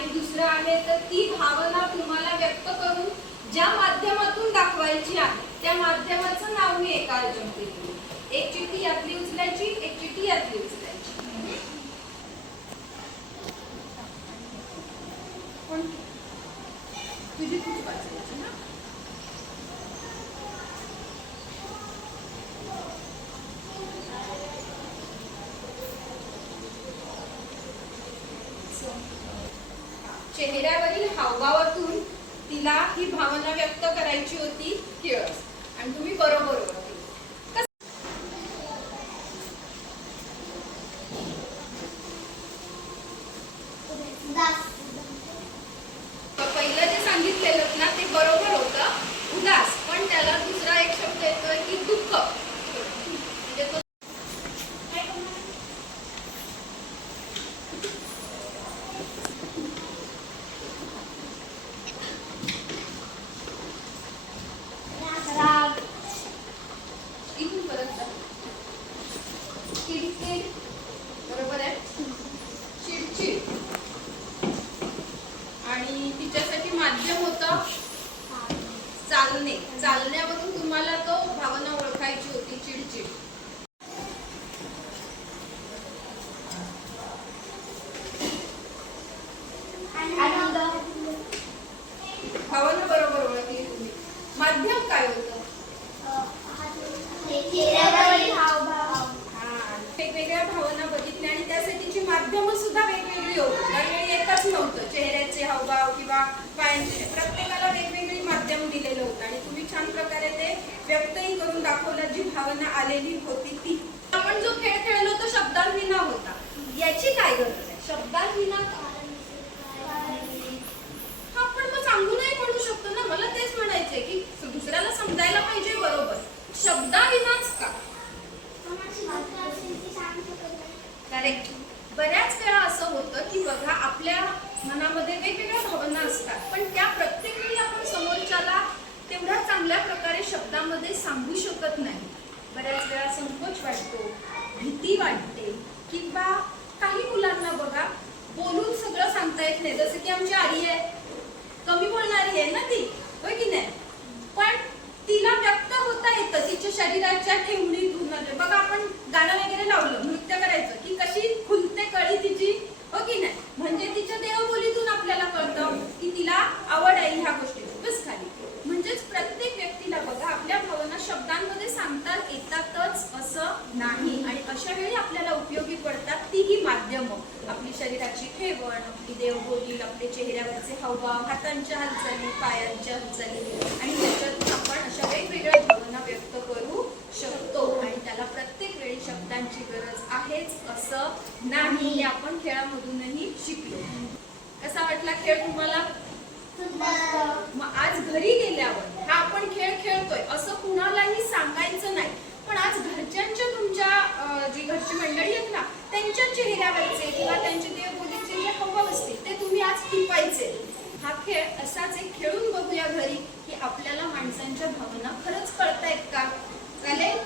आणि दुसरं आहे तर ती भावना तुम्हाला व्यक्त करून ज्या माध्यमातून दाखवायची आहे त्या माध्यमाचं नाव मी एका चमकीत दिलं. एक चिठ्ठी यातली उचलायची, एक चिठ्ठी यातली उचलायची. पण तुझी तूच वाचायची ना. चेहऱ्यावरील हावभावातून तिला ही भावना व्यक्त करायची होती किळस, आणि तुम्ही बरोबर ओळखली. पहिलं जे सांगितलेलं ना ते बरोबर होतं, उदास, पण त्याला दुसरा एक शब्द येतोय की दुःख. म्हणजे तो इथून परत जा. चिडचिड, बरोबर आहे, चिडचिड. आणि तिच्यासाठी माध्यम होतं चालणे. चालण्यावरून तुम्हाला तो भावना ओळखायची होती, चिडचिड. भावना बरोबर ओळखली तुम्ही. माध्यम काय होतं? वेगवेगळ्या भावना बघितल्या आणि त्यासाठीची माध्यम सुद्धा वेगवेगळी होती. दरवेळी एकच नव्हतं. चेहऱ्याचे हावभाव किंवा पायांचे, प्रत्येकाला वेगवेगळी माध्यम दिलेलं होतं आणि तुम्ही छान प्रकारे ते व्यक्तही करून दाखवलं. जी भावना आलेली होती ती. आपण जो खेळ खेळलो तो शब्दांविना होता. याची काय गरज आहे? शब्दांविना आपण मग सांगू नाही म्हणू शकतो ना. मला तेच म्हणायचंय की दुसऱ्याला समजायला पाहिजे, बरोबर. शब्दाविनाच का? करेक्ट. बऱ्याच वेळा असं होतं की बघा, आपल्या मनामध्ये वेगवेगळ्या भावना असतात, पण त्या प्रत्येक वेळी आपण समोरच्याला तेवढ्या चांगल्या प्रकारे शब्दामध्ये सांगू शकत नाही. बऱ्याच वेळा संकोच वाटतो, भीती वाटते, किंवा काही मुलांना बघा बोलून सगळं सांगता येत नाही. जसं की आमची आरी आहे, कमी बोलणारी आहे ना ती, होय की नाही, पण तिला व्यक्त होता येतं तिच्या शरीराच्या ठेवणीतून. बघा, आपण गाणं वगैरे लावलं, नृत्य करायचं की कशी खुलते कळी तिची, हो की नाही. म्हणजे तिच्या देहबोलीतून आपल्याला कळतं की तिला आवड आहे ह्या गोष्टीची. बस खाली. म्हणजेच प्रत्येक व्यक्तीला बघा आपल्या भावना शब्दांमध्ये सांगता येतातच असं नाही, आणि अशा वेळी आपल्याला उपयोगी पडतात ती ही माध्यमं. आपली शरीराची ठेवण, आपली देहबोली, आपले चेहऱ्यावरचे हावभाव, हातांच्या हालचाली, पायांच्या हालचाली, आणि त्याच्यातून आपण अशा वेगवेगळ्या भावना व्यक्त करू शकतो. आणि त्याला प्रत्येक वेळी शब्दांची गरज आहेच असं नाही. हे आपण खेळामधूनही शिकलो. कसा वाटला खेळ तुम्हाला? मग आज घरी गेल्यावर हा आपण खेळ खेळतोय असं कुणालाही सांगायचं नाही, पण आज घरच्यांच्या, तुमच्या जी घरची मंडळी आहेत ना, त्यांच्या चेहऱ्यावरचे किंवा त्यांच्या देहबोलीचे जे हावभाव असतील ते तुम्ही आज टिपायचे. हा खेळ असाच एक खेळून बघूया घरी की आपल्याला माणसांच्या भावना खरंच कळतायत का. चालेल?